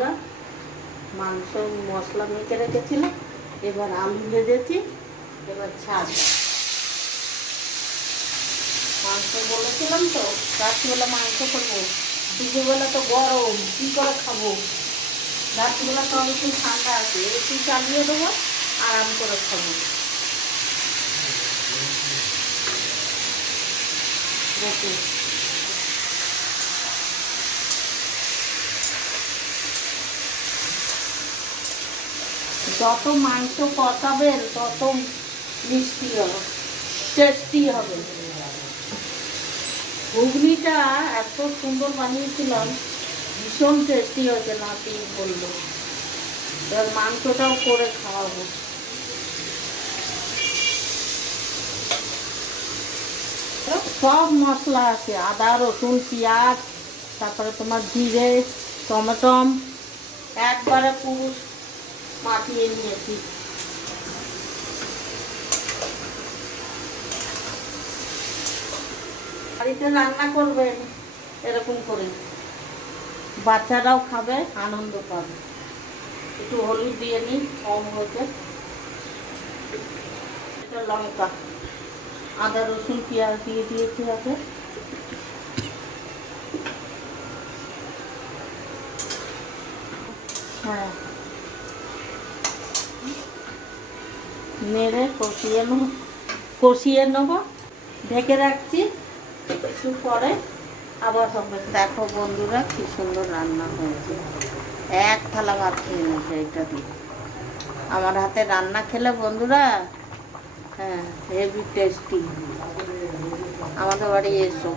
বন্ধুরা, মাংস মশলা মেখে রেখেছিলাম, এবার আলু ভেজেছি, এবার ছাদ মাংস বলেছিলাম তো রাত্রিবেলা মাংস করবো, দুপুরবেলা তো গরম কী করে খাবো, রাত্রিবেলা তো একটু ঠান্ডা আছে, একটু চালিয়ে দেবো, আরাম করে খাবো। দেখুন যত মাংস কষাবেন তত মিষ্টি হবে, টেস্টি হবে। ঘুগনিটা এত সুন্দর বানিয়েছিলাম, ভীষণ টেস্টি হয়েছে, নাতি বললো। এবার মাংসটাও করে খাওয়াবো। সব মশলা আছে, আদা রসুন পেঁয়াজ, তারপরে তোমার জিরে টমেটম একবারে পুরো মাখিয়ে নিয়েছি। বাড়িতে রান্না করবেন এরকম করে, বাচ্চারাও খাবে, আনন্দ পাবে। একটু হলুদ দিয়ে নিই, কম হয়েছে। এটা লঙ্কা, আদা রসুন পেঁয়াজ দিয়ে দিয়েছি আগে। হ্যাঁ, নেড়ে কষিয়ে নেবো, ঢেকে রাখছি, একটু পরে আবার হবে। দেখো বন্ধুরা কি সুন্দর রান্না হয়েছে, এক থালা ভাত খেয়ে নিয়েছে এটা দিয়ে। আমার হাতে রান্না খেলে বন্ধুরা, হ্যাঁ হেভি টেস্টি, আমাদের বাড়ি এসো।